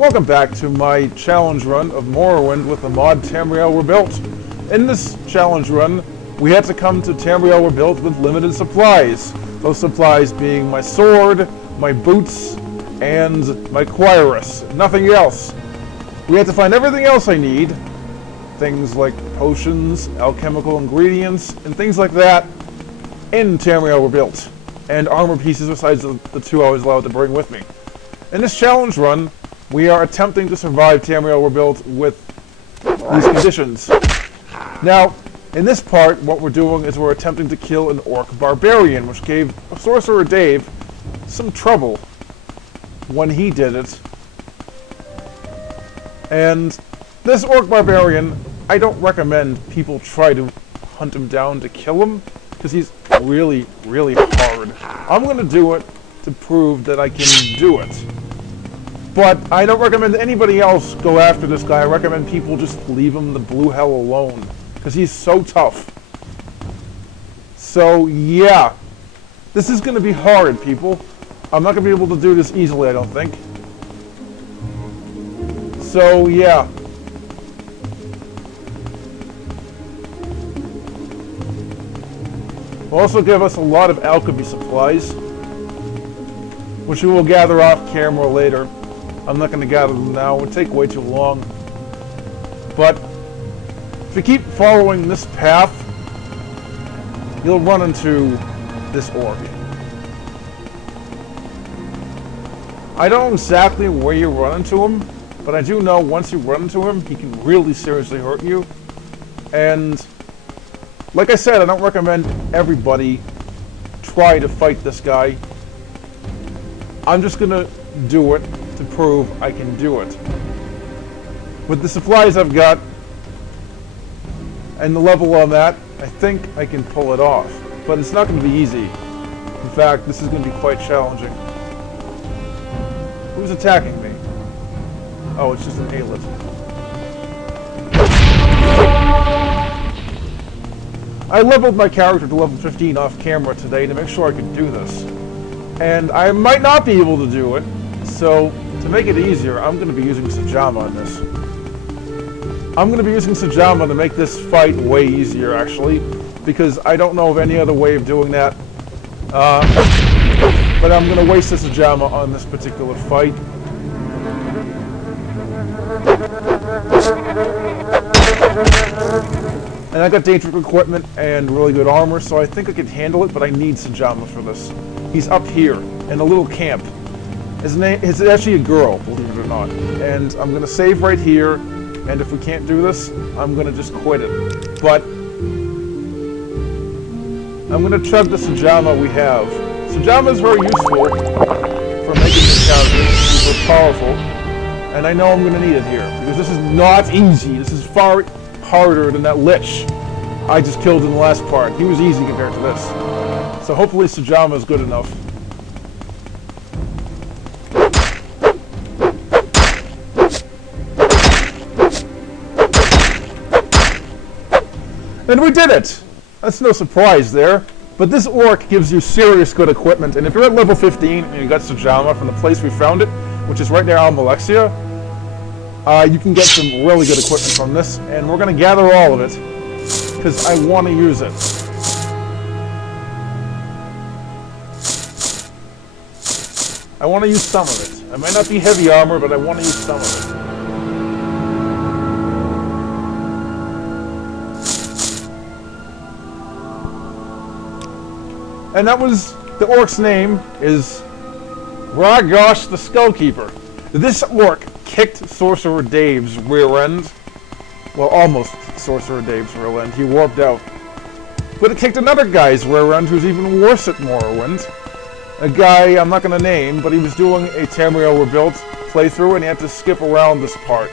Welcome back to my challenge run of Morrowind with the mod Tamriel Rebuilt. In this challenge run, we had to come to Tamriel Rebuilt with limited supplies. Those supplies being my sword, my boots, and my cuirass. Nothing else. We had to find everything else I need. Things like potions, alchemical ingredients, and things like that in Tamriel Rebuilt. And armor pieces besides the two I was allowed to bring with me. In this challenge run, we are attempting to survive Tamriel Rebuilt with these conditions. Now, in this part, what we're doing is we're attempting to kill an orc barbarian, which gave Sorcerer Dave some trouble when he did it. And this orc barbarian, I don't recommend people try to hunt him down to kill him, because he's really, really hard. I'm going to do it to prove that I can do it. But I don't recommend anybody else go after this guy. I recommend people just leave him the blue hell alone, because he's so tough. So yeah, this is going to be hard, people. I'm not going to be able to do this easily, I don't think. So yeah. Will also give us a lot of alchemy supplies, which we will gather off camera later. I'm not going to gather them now, it would take way too long. But if you keep following this path, you'll run into this orc. I don't know exactly where you run into him, but I do know once you run into him, he can really seriously hurt you. And like I said, I don't recommend everybody try to fight this guy. I'm just going to do it to prove I can do it. With the supplies I've got and the level on that, I think I can pull it off. But it's not going to be easy. In fact, this is going to be quite challenging. Who's attacking me? Oh, it's just an aillet. I leveled my character to level 15 off camera today to make sure I could do this. And I might not be able to do it, so to make it easier, I'm going to be using Sajama on this. I'm going to be using Sajama to make this fight way easier, actually, because I don't know of any other way of doing that. But I'm going to waste the Sajama on this particular fight. And I got daedric equipment and really good armor, so I think I can handle it, but I need Sajama for this. He's up here, in a little camp. His name is actually a girl, believe it or not. And I'm going to save right here, and if we can't do this, I'm going to just quit it. But I'm going to chug the Sajama we have. Sajama is very useful for making this character super powerful, and I know I'm going to need it here, because this is not easy. This is far harder than that Lich I just killed in the last part. He was easy compared to this. So hopefully Sajama is good enough. And we did it! That's no surprise there. But this orc gives you serious good equipment, and if you're at level 15 and you got Sajama from the place we found it, which is right near Almalexia, you can get some really good equipment from this, and we're going to gather all of it, because I want to use it. I want to use some of it. I might not be heavy armor, but I want to use some of it. And that was, the orc's name is Ragosh the Skullkeeper. This orc kicked Sorcerer Dave's rear end. Well, almost Sorcerer Dave's rear end. He warped out. But it kicked another guy's rear end who's even worse at Morrowind. A guy I'm not going to name, but he was doing a Tamriel Rebuilt playthrough and he had to skip around this part.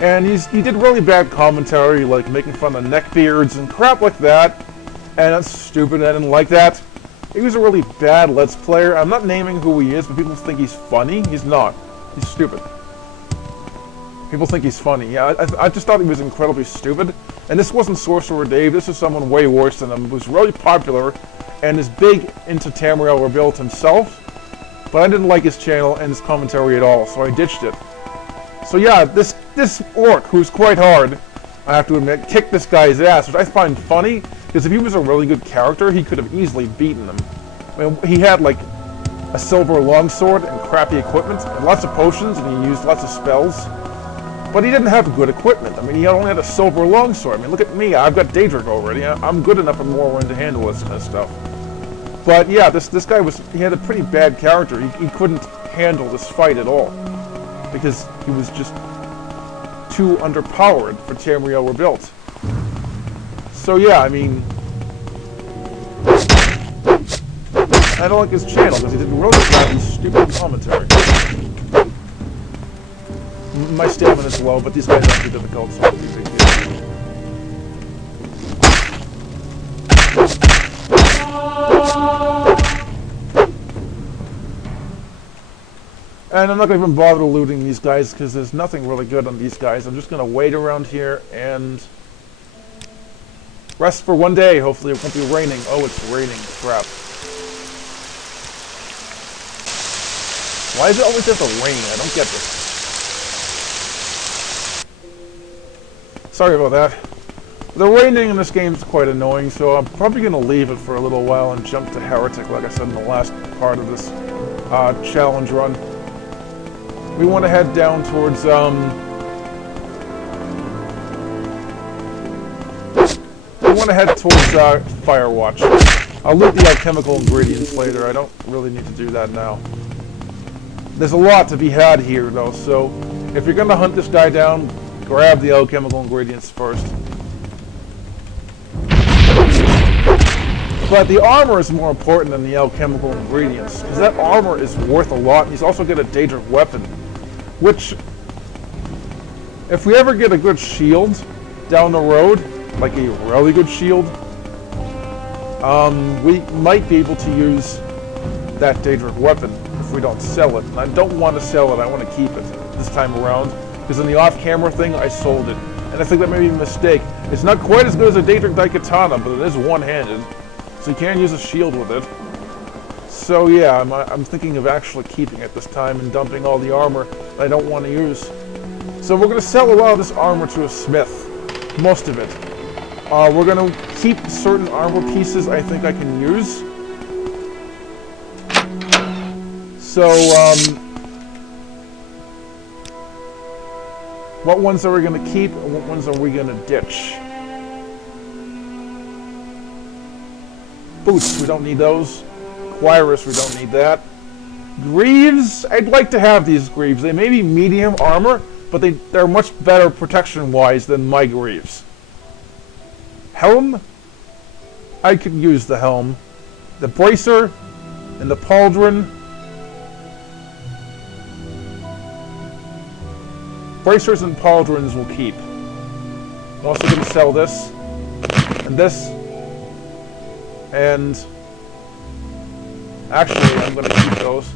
And he did really bad commentary, like making fun of neckbeards and crap like that. And that's stupid, I didn't like that. He was a really bad Let's Player. I'm not naming who he is, but people think he's funny. He's not. He's stupid. People think he's funny. Yeah, I just thought he was incredibly stupid. And this wasn't Sorcerer Dave. This is someone way worse than him, who's really popular and is big into Tamriel Rebuilt himself. But I didn't like his channel and his commentary at all, so I ditched it. So yeah, this orc, who's quite hard, I have to admit, kicked this guy's ass, which I find funny, because if he was a really good character, he could have easily beaten him. I mean, he had, like, a silver longsword and crappy equipment, and lots of potions, and he used lots of spells. But he didn't have good equipment. I mean, he only had a silver longsword. I mean, look at me, I've got daedric already. I'm good enough in Morrowind to handle this kind of stuff. But yeah, this guy he had a pretty bad character. He couldn't handle this fight at all, because he was just too underpowered for Tamriel Rebuilt. So yeah, I mean, I don't like his channel because he did really crappy, stupid commentary. My stamina is low, but these guys are too difficult, so it's a big deal. And I'm not going to even bother looting these guys because there's nothing really good on these guys. I'm just going to wait around here and rest for one day. Hopefully it won't be raining. Oh, it's raining. Crap. Why does it always have to rain? I don't get this. Sorry about that. The raining in this game is quite annoying, so I'm probably going to leave it for a little while and jump to Heretic, like I said in the last part of this challenge run. We want to head down towards, Firewatch. I'll loot the alchemical ingredients later. I don't really need to do that now. There's a lot to be had here, though, so if you're going to hunt this guy down, grab the alchemical ingredients first. But the armor is more important than the alchemical ingredients, because that armor is worth a lot, and he's also got a daedric weapon, which, if we ever get a good shield down the road, like a really good shield, we might be able to use that daedric weapon if we don't sell it. And I don't want to sell it, I want to keep it this time around, because in the off-camera thing, I sold it. And I think that may be a mistake. It's not quite as good as a daedric daikatana, but it is one-handed, so you can use a shield with it. So yeah, I'm thinking of actually keeping it this time and dumping all the armor that I don't want to use. So we're going to sell a lot of this armor to a smith, most of it. We're going to keep certain armor pieces I think I can use. So, what ones are we going to keep and what ones are we going to ditch? Boots, we don't need those. Quirus, we don't need that. Greaves, I'd like to have these greaves. They may be medium armor, but they're much better protection-wise than my greaves. Helm, I could use the helm. The bracer and the pauldron. Bracers and pauldrons will keep. I'm also going to sell this and this. And actually, I'm going to keep those.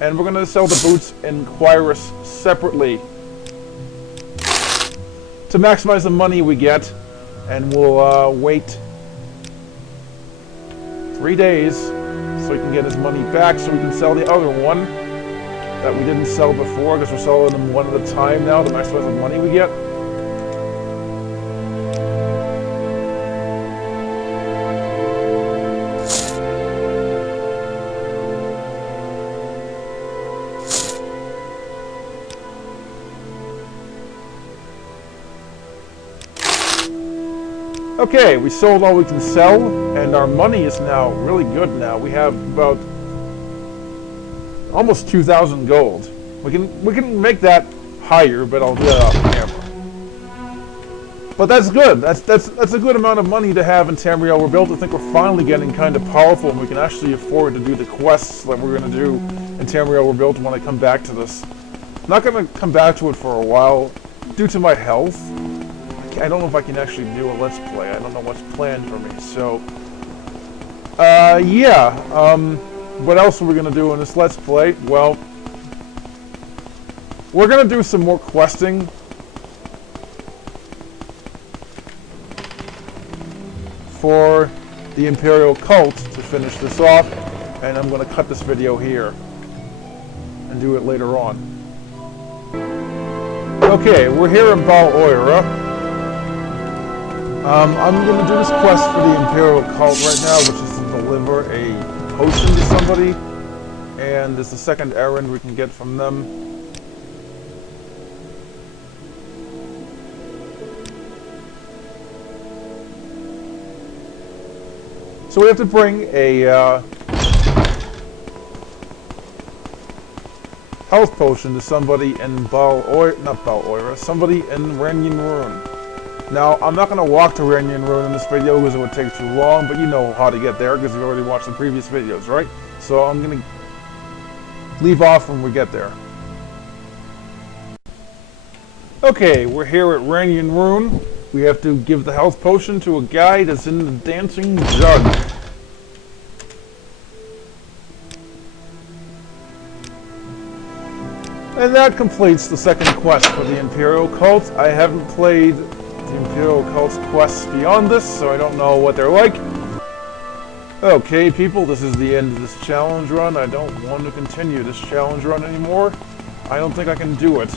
And we're going to sell the boots and Quirus separately to maximize the money we get. And we'll wait 3 days so he can get his money back, so we can sell the other one that we didn't sell before, because we're selling them one at a time now to maximize the money we get. Okay, we sold all we can sell, and our money is now really good now. We have about almost 2,000 gold. We can make that higher, but I'll do that off camera. But that's good. That's a good amount of money to have in Tamriel Rebuilt. I think we're finally getting kind of powerful, and we can actually afford to do the quests that we're going to do in Tamriel Rebuilt when I come back to this. I'm not going to come back to it for a while due to my health. I don't know if I can actually do a Let's Play. I don't know what's planned for me. So, yeah. What else are we going to do in this Let's Play? Well, we're going to do some more questing. For the Imperial Cult to finish this off. And I'm going to cut this video here and do it later on. Okay, we're here in Bal Oira. I'm going to do this quest for the Imperial Cult right now, which is to deliver a potion to somebody. And it's the second errand we can get from them. So we have to bring a health potion to somebody in somebody in Ranyan Ruin. Now, I'm not going to walk to Ranyan Ruin in this video because it would take too long, but you know how to get there because you've already watched the previous videos, right? So I'm going to leave off when we get there. Okay, we're here at Ranyan Ruin. We have to give the health potion to a guy that's in the dancing jug. And that completes the second quest for the Imperial Cult. I haven't played the Imperial Cult's quests beyond this, so I don't know what they're like. Okay, people, this is the end of this challenge run. I don't want to continue this challenge run anymore. I don't think I can do it.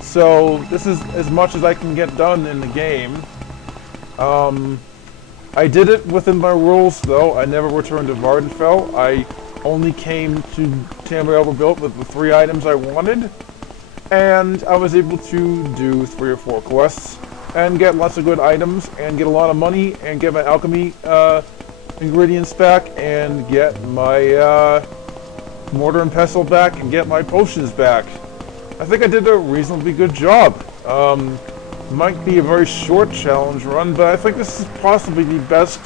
So, this is as much as I can get done in the game. I did it within my rules, though. I never returned to Vvardenfell. I only came to Tamriel Rebuilt with the 3 items I wanted. And I was able to do 3 or 4 quests, and get lots of good items, and get a lot of money, and get my alchemy ingredients back, and get my mortar and pestle back, and get my potions back. I think I did a reasonably good job. Might be a very short challenge run, but I think this is possibly the best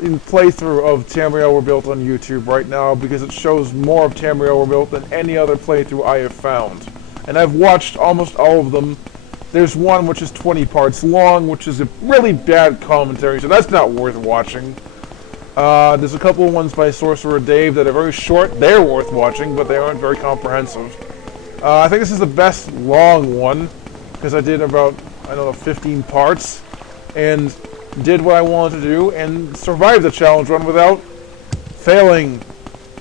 playthrough of Tamriel Rebuilt on YouTube right now because it shows more of Tamriel Rebuilt than any other playthrough I have found. And I've watched almost all of them. There's one which is 20 parts long, which is a really bad commentary, so that's not worth watching. There's a couple of ones by Sorcerer Dave that are very short. They're worth watching, but they aren't very comprehensive. I think this is the best long one, because I did about, I don't know, 15 parts, and did what I wanted to do, and survived the challenge run without failing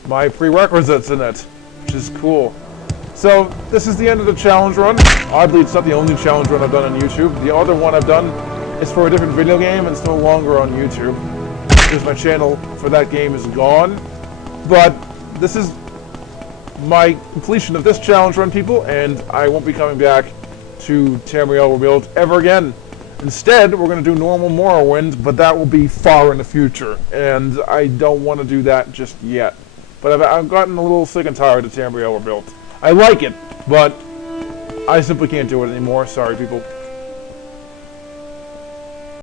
my prerequisites in it, which is cool. So, this is the end of the challenge run. Oddly, it's not the only challenge run I've done on YouTube. The other one I've done is for a different video game, and it's no longer on YouTube, because my channel for that game is gone. But, this is my completion of this challenge run, people, and I won't be coming back to Tamriel Rebuilt ever again. Instead, we're going to do normal Morrowind, but that will be far in the future, and I don't want to do that just yet. But I've gotten a little sick and tired of Tamriel Rebuilt. I like it, but I simply can't do it anymore. Sorry, people.